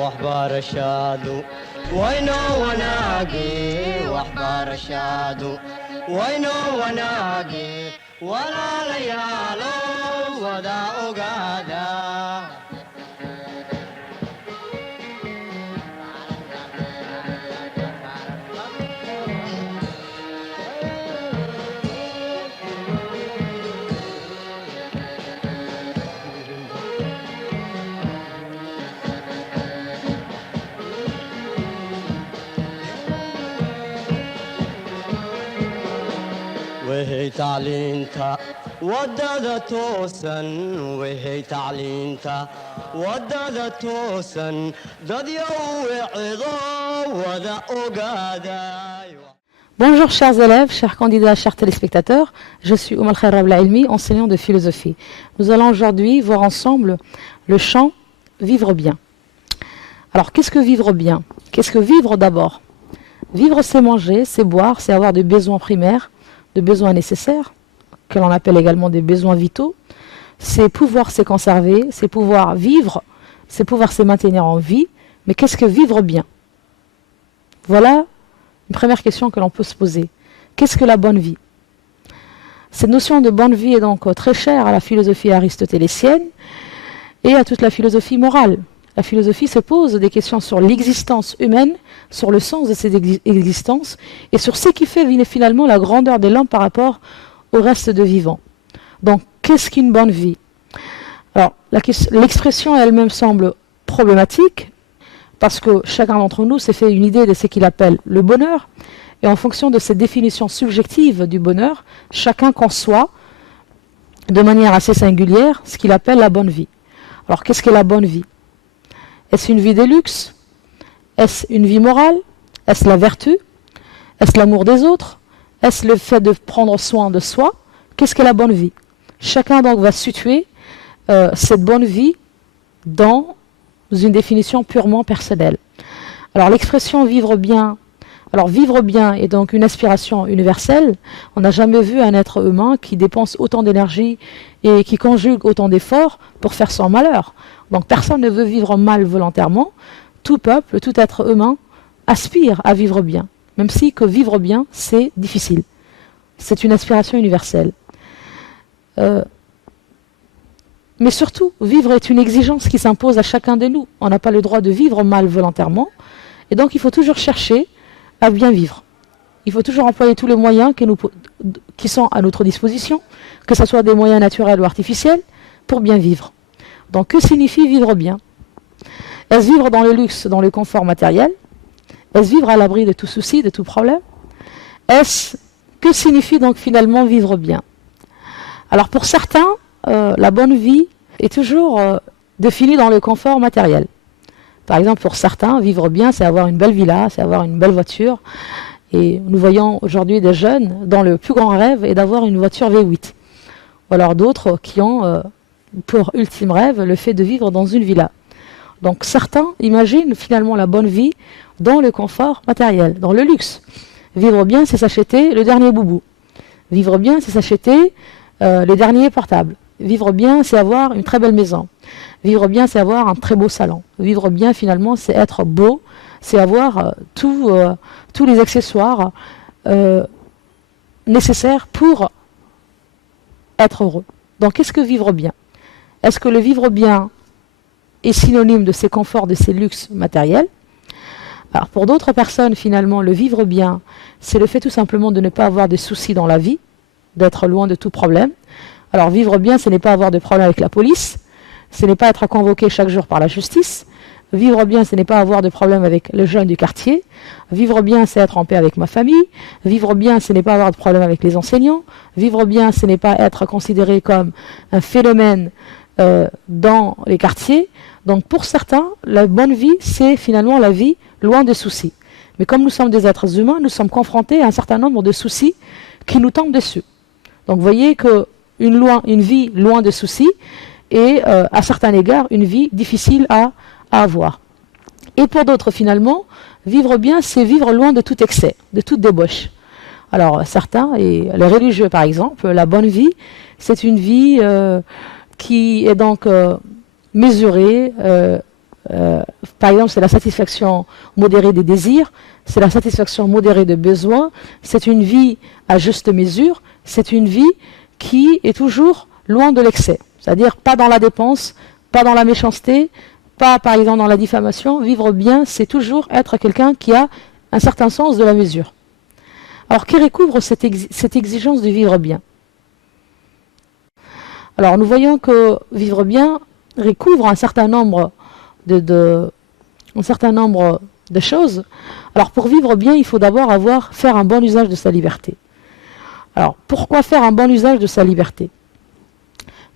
waxbarashadu waynoo wanaage waxbarashadu waynoo wanaage walaalayaalo wada ogaada وهي تعلينتا ودادا توسن وهي تعلينتا ودادا توسن داد يوعظا ودا أوغادا. Bonjour chers élèves, chers candidats, chers téléspectateurs, je suis Oumar Khair Rabla Ilmi, enseignant de philosophie. Nous allons aujourd'hui voir ensemble le chant Vivre bien. Alors qu'est-ce que vivre bien? Qu'est-ce que vivre d'abord? Vivre c'est manger, c'est boire, c'est avoir des besoins primaires, de besoins nécessaires, que l'on appelle également des besoins vitaux, c'est pouvoir se conserver, c'est pouvoir vivre, c'est pouvoir se maintenir en vie. Mais qu'est-ce que vivre bien? Voilà une première question que l'on peut se poser. Qu'est-ce que la bonne vie? Cette notion de bonne vie est donc très chère à la philosophie aristotélécienne et à toute la philosophie morale. La philosophie se pose des questions sur l'existence humaine, sur le sens de cette existence et sur ce qui fait finalement la grandeur de l'homme par rapport au reste de vivants. Donc, qu'est-ce qu'une bonne vie? Alors, l'expression elle-même semble problématique parce que chacun d'entre nous s'est fait une idée de ce qu'il appelle le bonheur et en fonction de cette définition subjective du bonheur, chacun conçoit de manière assez singulière ce qu'il appelle la bonne vie. Alors, qu'est-ce qu'est la bonne vie? Est-ce une vie de luxe? Est-ce une vie morale? Est-ce la vertu? Est-ce l'amour des autres? Est-ce le fait de prendre soin de soi? Qu'est-ce qu'est la bonne vie? Chacun donc va situer cette bonne vie dans une définition purement personnelle. Alors l'expression vivre bien, alors vivre bien est donc une aspiration universelle. On n'a jamais vu un être humain qui dépense autant d'énergie et qui conjugue autant d'efforts pour faire son malheur. Donc personne ne veut vivre mal volontairement. Tout peuple, tout être humain aspire à vivre bien, même si que vivre bien, c'est difficile. C'est une aspiration universelle. Mais surtout, vivre est une exigence qui s'impose à chacun de nous. On n'a pas le droit de vivre mal volontairement. Et donc il faut toujours chercher à bien vivre. Il faut toujours employer tous les moyens qui sont à notre disposition, que ce soit des moyens naturels ou artificiels, pour bien vivre. Donc que signifie vivre bien? Est-ce vivre dans le luxe, dans le confort matériel? Est-ce vivre à l'abri de tout souci, de tout problème? Que signifie donc finalement vivre bien? Alors pour certains, la bonne vie est toujours définie dans le confort matériel. Par exemple, pour certains, vivre bien, c'est avoir une belle villa, c'est avoir une belle voiture. Et nous voyons aujourd'hui des jeunes dont le plus grand rêve est d'avoir une voiture V8. Ou alors d'autres qui ont pour ultime rêve le fait de vivre dans une villa. Donc certains imaginent finalement la bonne vie dans le confort matériel, dans le luxe. Vivre bien, c'est s'acheter le dernier boubou. Vivre bien, c'est s'acheter le dernier portable. Vivre bien, c'est avoir une très belle maison. Vivre bien, c'est avoir un très beau salon. Vivre bien, finalement, c'est être beau, c'est avoir tous les accessoires nécessaires pour être heureux. Donc, qu'est-ce que vivre bien? Est-ce que le vivre bien est synonyme de ces conforts, de ces luxes matériels? Alors, pour d'autres personnes, finalement, le vivre bien, c'est le fait tout simplement de ne pas avoir de soucis dans la vie, d'être loin de tout problème. Alors, vivre bien, ce n'est pas avoir de problème avec la police, ce n'est pas être convoqué chaque jour par la justice. Vivre bien, ce n'est pas avoir de problème avec les jeunes du quartier. Vivre bien, c'est être en paix avec ma famille. Vivre bien, ce n'est pas avoir de problème avec les enseignants. Vivre bien, ce n'est pas être considéré comme un phénomène dans les quartiers. Donc pour certains, la bonne vie, c'est finalement la vie loin des soucis. Mais comme nous sommes des êtres humains, nous sommes confrontés à un certain nombre de soucis qui nous tombent dessus. Donc vous voyez qu'une vie loin de soucis est à certains égards une vie difficile à avoir. Et pour d'autres finalement, vivre bien, c'est vivre loin de tout excès, de toute débauche. Alors certains, et les religieux par exemple, la bonne vie, c'est une vie qui est donc mesurée, par exemple, c'est la satisfaction modérée des désirs, c'est la satisfaction modérée des besoins, c'est une vie à juste mesure, c'est une vie qui est toujours loin de l'excès, c'est-à-dire pas dans la dépense, pas dans la méchanceté, pas par exemple dans la diffamation. Vivre bien, c'est toujours être quelqu'un qui a un certain sens de la mesure. Alors, qui recouvre cette exigence de vivre bien? Alors, nous voyons que vivre bien recouvre un certain nombre de choses. Alors, pour vivre bien, il faut d'abord faire un bon usage de sa liberté. Alors, pourquoi faire un bon usage de sa liberté?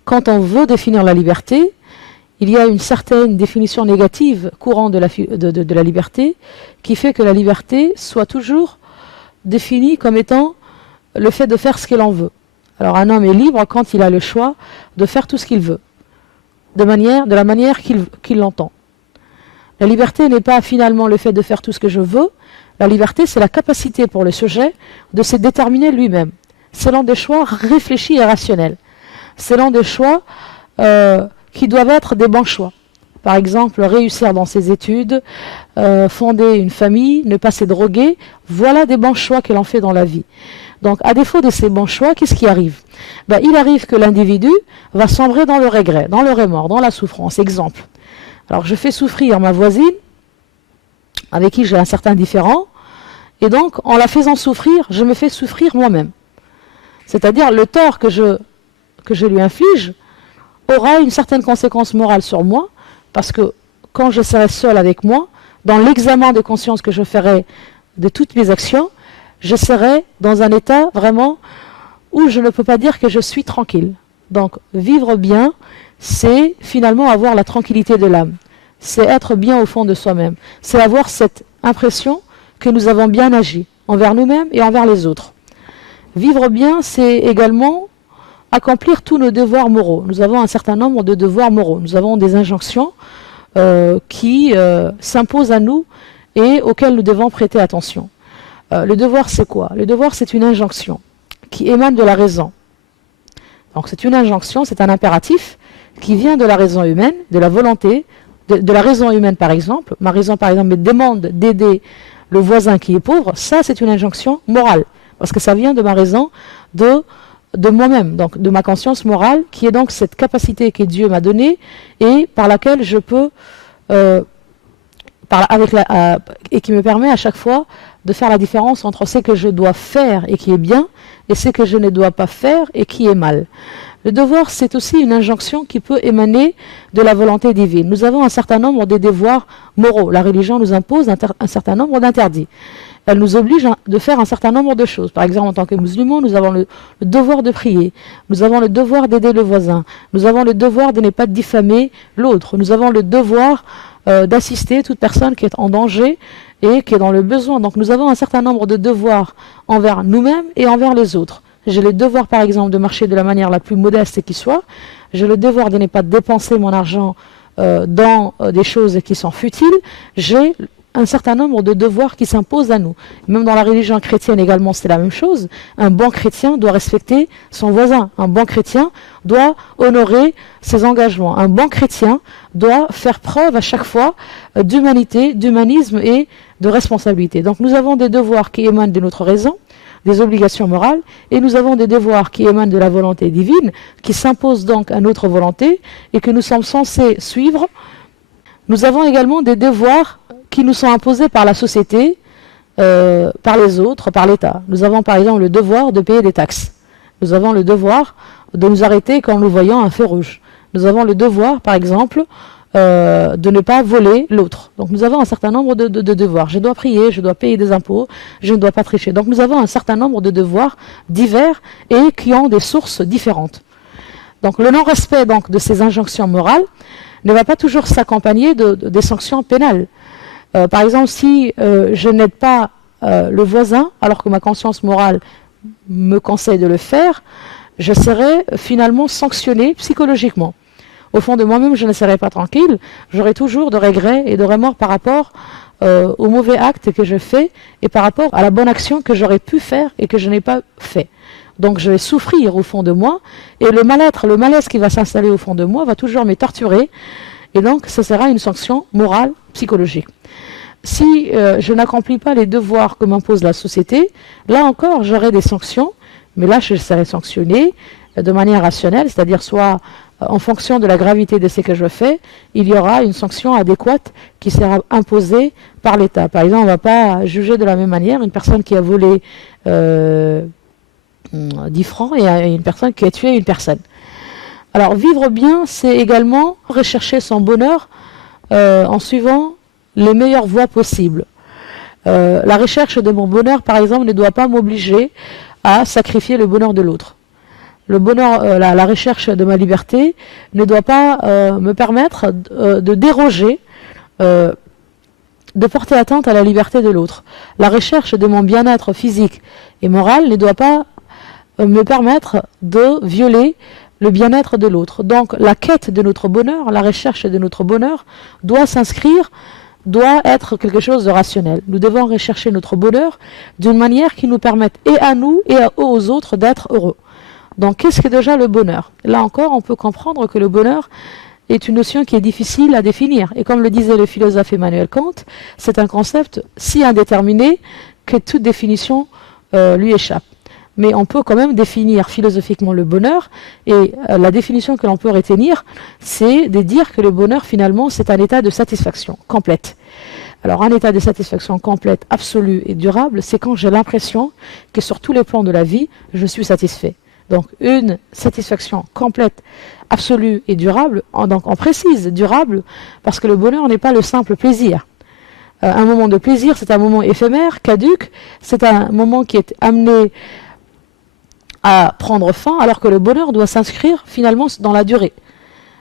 Quand on veut définir la liberté, il y a une certaine définition négative courante de la liberté qui fait que la liberté soit toujours définie comme étant le fait de faire ce qu'il en veut. Alors un homme est libre quand il a le choix de faire tout ce qu'il veut, de la manière qu'il l'entend. La liberté n'est pas finalement le fait de faire tout ce que je veux. La liberté, c'est la capacité pour le sujet de se déterminer lui-même, selon des choix réfléchis et rationnels, selon des choix qui doivent être des bons choix. Par exemple, réussir dans ses études, fonder une famille, ne pas se droguer, voilà des bons choix que l'on fait dans la vie. Donc, à défaut de ces bons choix, qu'est-ce qui arrive? Il arrive que l'individu va sombrer dans le regret, dans le remords, dans la souffrance. Exemple. Alors, je fais souffrir ma voisine, avec qui j'ai un certain différend, et donc, en la faisant souffrir, je me fais souffrir moi-même. C'est-à-dire, le tort que je lui inflige aura une certaine conséquence morale sur moi, parce que quand je serai seul avec moi, dans l'examen de conscience que je ferai de toutes mes actions, je serai dans un état vraiment où je ne peux pas dire que je suis tranquille. Donc, vivre bien, c'est finalement avoir la tranquillité de l'âme. C'est être bien au fond de soi-même. C'est avoir cette impression que nous avons bien agi envers nous-mêmes et envers les autres. Vivre bien, c'est également accomplir tous nos devoirs moraux. Nous avons un certain nombre de devoirs moraux. Nous avons des injonctions qui s'imposent à nous et auxquelles nous devons prêter attention. Le devoir, c'est quoi? Le devoir, c'est une injonction qui émane de la raison. Donc c'est une injonction, c'est un impératif qui vient de la raison humaine, de la volonté, de la raison humaine par exemple. Ma raison par exemple me demande d'aider le voisin qui est pauvre. Ça, c'est une injonction morale, parce que ça vient de ma raison de moi-même, donc de ma conscience morale, qui est donc cette capacité que Dieu m'a donnée et par laquelle je peux, et qui me permet à chaque fois de faire la différence entre ce que je dois faire et qui est bien et ce que je ne dois pas faire et qui est mal. Le devoir, c'est aussi une injonction qui peut émaner de la volonté divine. Nous avons un certain nombre de devoirs moraux. La religion nous impose un certain nombre d'interdits. Elle nous oblige de faire un certain nombre de choses. Par exemple, en tant que musulmans, nous avons le devoir de prier. Nous avons le devoir d'aider le voisin. Nous avons le devoir de ne pas diffamer l'autre. Nous avons le devoir d'assister toute personne qui est en danger et qui est dans le besoin. Donc nous avons un certain nombre de devoirs envers nous-mêmes et envers les autres. J'ai le devoir, par exemple, de marcher de la manière la plus modeste qui soit. J'ai le devoir de ne pas dépenser mon argent dans des choses qui sont futiles. J'ai un certain nombre de devoirs qui s'imposent à nous. Même dans la religion chrétienne également, c'est la même chose. Un bon chrétien doit respecter son voisin. Un bon chrétien doit honorer ses engagements. Un bon chrétien doit faire preuve à chaque fois d'humanité, d'humanisme et de responsabilité. Donc nous avons des devoirs qui émanent de notre raison, des obligations morales, et nous avons des devoirs qui émanent de la volonté divine, qui s'imposent donc à notre volonté et que nous sommes censés suivre. Nous avons également des devoirs qui nous sont imposés par la société, par les autres, par l'État. Nous avons par exemple le devoir de payer des taxes. Nous avons le devoir de nous arrêter quand nous voyons un feu rouge. Nous avons le devoir, par exemple, de ne pas voler l'autre. Donc nous avons un certain nombre de devoirs. Je dois prier, je dois payer des impôts, je ne dois pas tricher. Donc nous avons un certain nombre de devoirs divers et qui ont des sources différentes. Donc le non-respect donc, de ces injonctions morales ne va pas toujours s'accompagner des sanctions pénales. Par exemple, si je n'aide pas le voisin, alors que ma conscience morale me conseille de le faire, je serai finalement sanctionné psychologiquement. Au fond de moi-même, je ne serai pas tranquille, j'aurai toujours de regrets et de remords par rapport au mauvais acte que je fais et par rapport à la bonne action que j'aurais pu faire et que je n'ai pas fait. Donc je vais souffrir au fond de moi et le mal-être, le malaise qui va s'installer au fond de moi va toujours me torturer Et donc, ça sera une sanction morale, psychologique. Si je n'accomplis pas les devoirs que m'impose la société, là encore, j'aurai des sanctions, mais là, je serai sanctionné de manière rationnelle, c'est-à-dire soit en fonction de la gravité de ce que je fais, il y aura une sanction adéquate qui sera imposée par l'État. Par exemple, on ne va pas juger de la même manière une personne qui a volé 10 francs et une personne qui a tué une personne. Alors, vivre bien, c'est également rechercher son bonheur en suivant les meilleures voies possibles. La recherche de mon bonheur, par exemple, ne doit pas m'obliger à sacrifier le bonheur de l'autre. Le bonheur, la recherche de ma liberté ne doit pas me permettre de déroger, de porter atteinte à la liberté de l'autre. La recherche de mon bien-être physique et moral ne doit pas me permettre de violer le bien-être de l'autre. Donc la quête de notre bonheur, la recherche de notre bonheur doit s'inscrire, doit être quelque chose de rationnel. Nous devons rechercher notre bonheur d'une manière qui nous permette et à nous et aux autres d'être heureux. Donc qu'est-ce que déjà le bonheur? Là encore, on peut comprendre que le bonheur est une notion qui est difficile à définir. Et comme le disait le philosophe Emmanuel Kant, c'est un concept si indéterminé que toute définition lui échappe. Mais on peut quand même définir philosophiquement le bonheur, et la définition que l'on peut retenir, c'est de dire que le bonheur, finalement, c'est un état de satisfaction complète. Alors, un état de satisfaction complète, absolue et durable, c'est quand j'ai l'impression que sur tous les plans de la vie, je suis satisfait. Donc, une satisfaction complète, absolue et durable, donc on précise durable, parce que le bonheur n'est pas le simple plaisir. Un moment de plaisir, c'est un moment éphémère, caduc, c'est un moment qui est amené à prendre fin, alors que le bonheur doit s'inscrire finalement dans la durée.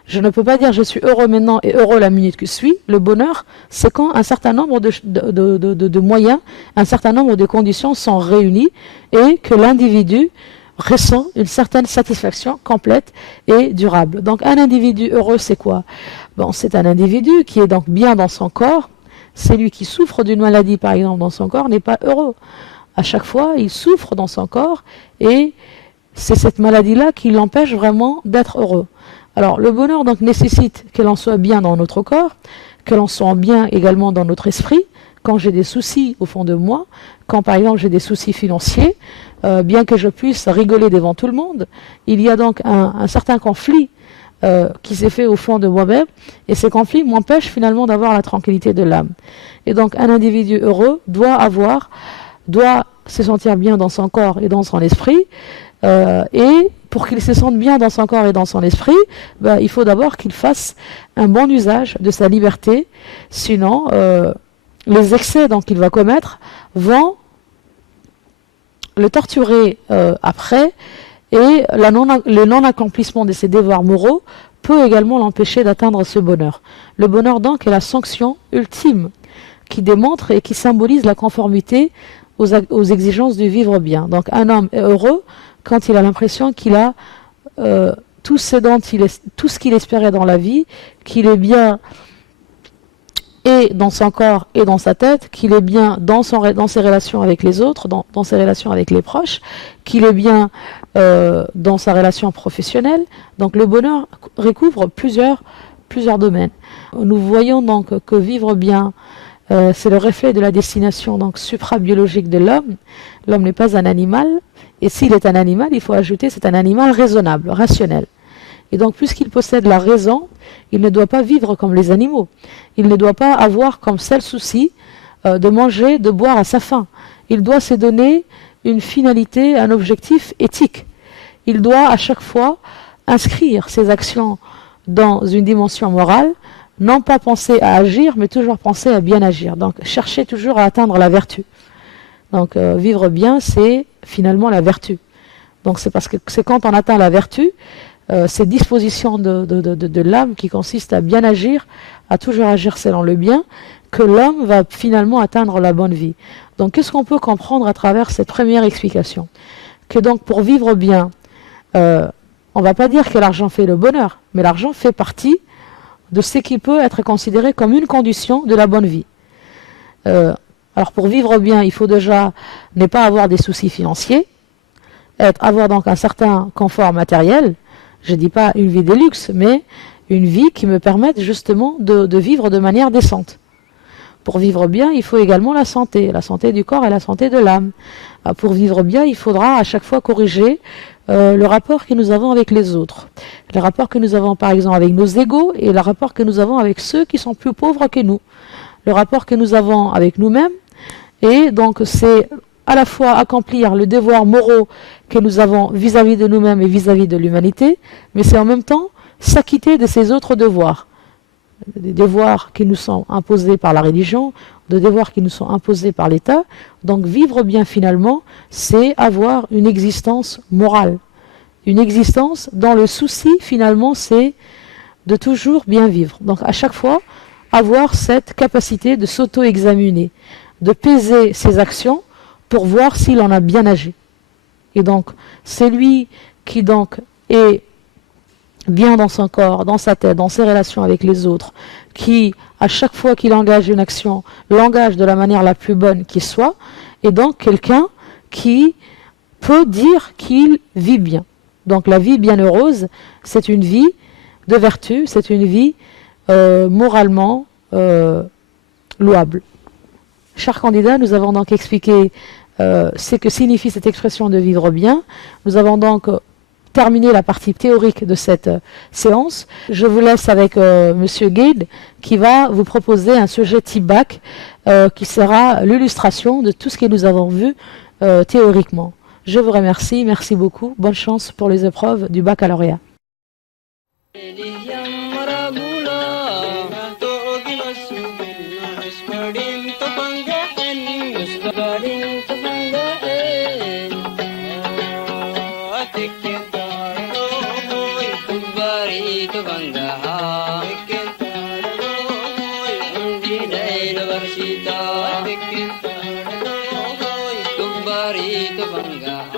Je ne peux pas dire je suis heureux maintenant et heureux la minute que je suis. Le bonheur, c'est quand un certain nombre de moyens, un certain nombre de conditions sont réunis et que l'individu ressent une certaine satisfaction complète et durable. Donc un individu heureux, c'est quoi? Bon, c'est un individu qui est donc bien dans son corps. Celui qui souffre d'une maladie, par exemple, dans son corps, n'est pas heureux. À chaque fois, il souffre dans son corps et c'est cette maladie-là qui l'empêche vraiment d'être heureux. Alors, le bonheur donc nécessite que l'on soit bien dans notre corps, que l'on soit bien également dans notre esprit. Quand j'ai des soucis au fond de moi, quand par exemple j'ai des soucis financiers, bien que je puisse rigoler devant tout le monde, il y a donc un certain conflit qui s'est fait au fond de moi-même, et ces conflits m'empêchent finalement d'avoir la tranquillité de l'âme. Et donc un individu heureux doit se sentir bien dans son corps et dans son esprit, et pour qu'il se sente bien dans son corps et dans son esprit, il faut d'abord qu'il fasse un bon usage de sa liberté, sinon les excès qu'il va commettre vont le torturer après, et le non-accomplissement de ses devoirs moraux peut également l'empêcher d'atteindre ce bonheur. Le bonheur donc est la sanction ultime qui démontre et qui symbolise la conformité aux exigences du vivre bien. Donc un homme est heureux quand il a l'impression qu'il a tout ce qu'il espérait dans la vie, qu'il est bien et dans son corps et dans sa tête, qu'il est bien dans ses relations avec les autres, dans ses relations avec les proches, qu'il est bien dans sa relation professionnelle. Donc le bonheur recouvre plusieurs domaines. Nous voyons donc que vivre bien, c'est le reflet de la destination donc supra-biologique de l'homme. L'homme n'est pas un animal, et s'il est un animal, il faut ajouter c'est un animal raisonnable, rationnel. Et donc, puisqu'il possède la raison, il ne doit pas vivre comme les animaux. Il ne doit pas avoir comme seul souci de manger, de boire à sa faim. Il doit se donner une finalité, un objectif éthique. Il doit à chaque fois inscrire ses actions dans une dimension morale, non pas penser à agir, mais toujours penser à bien agir. Donc, chercher toujours à atteindre la vertu. Donc, vivre bien, c'est finalement la vertu. Donc, c'est parce que c'est quand on atteint la vertu, cette disposition de l'âme qui consiste à bien agir, à toujours agir selon le bien, que l'homme va finalement atteindre la bonne vie. Donc qu'est-ce qu'on peut comprendre à travers cette première explication? Que donc pour vivre bien, on ne va pas dire que l'argent fait le bonheur, mais l'argent fait partie de ce qui peut être considéré comme une condition de la bonne vie. Alors pour vivre bien, il faut déjà ne pas avoir des soucis financiers, avoir donc un certain confort matériel. Je ne dis pas une vie de luxe, mais une vie qui me permette justement de vivre de manière décente. Pour vivre bien, il faut également la santé du corps et la santé de l'âme. Pour vivre bien, il faudra à chaque fois corriger le rapport que nous avons avec les autres. Le rapport que nous avons par exemple avec nos égaux et le rapport que nous avons avec ceux qui sont plus pauvres que nous. Le rapport que nous avons avec nous-mêmes. Et donc c'est à la fois accomplir le devoir moraux que nous avons vis-à-vis de nous-mêmes et vis-à-vis de l'humanité, mais c'est en même temps s'acquitter de ces autres devoirs. Des devoirs qui nous sont imposés par la religion, des devoirs qui nous sont imposés par l'État. Donc vivre bien finalement, c'est avoir une existence morale. Une existence dont le souci finalement c'est de toujours bien vivre. Donc à chaque fois, avoir cette capacité de s'auto-examiner, de peser ses actions pour voir s'il en a bien agi. Et donc celui qui donc est bien dans son corps, dans sa tête, dans ses relations avec les autres, qui, à chaque fois qu'il engage une action, l'engage de la manière la plus bonne qui soit, est donc quelqu'un qui peut dire qu'il vit bien. Donc la vie bienheureuse, c'est une vie de vertu, c'est une vie moralement louable. Chers candidats, nous avons donc expliqué ce que signifie cette expression de vivre bien. Nous avons donc terminer la partie théorique de cette séance. Je vous laisse avec Monsieur Gade qui va vous proposer un sujet type bac qui sera l'illustration de tout ce que nous avons vu théoriquement. Je vous remercie, merci beaucoup. Bonne chance pour les épreuves du baccalauréat. Bangga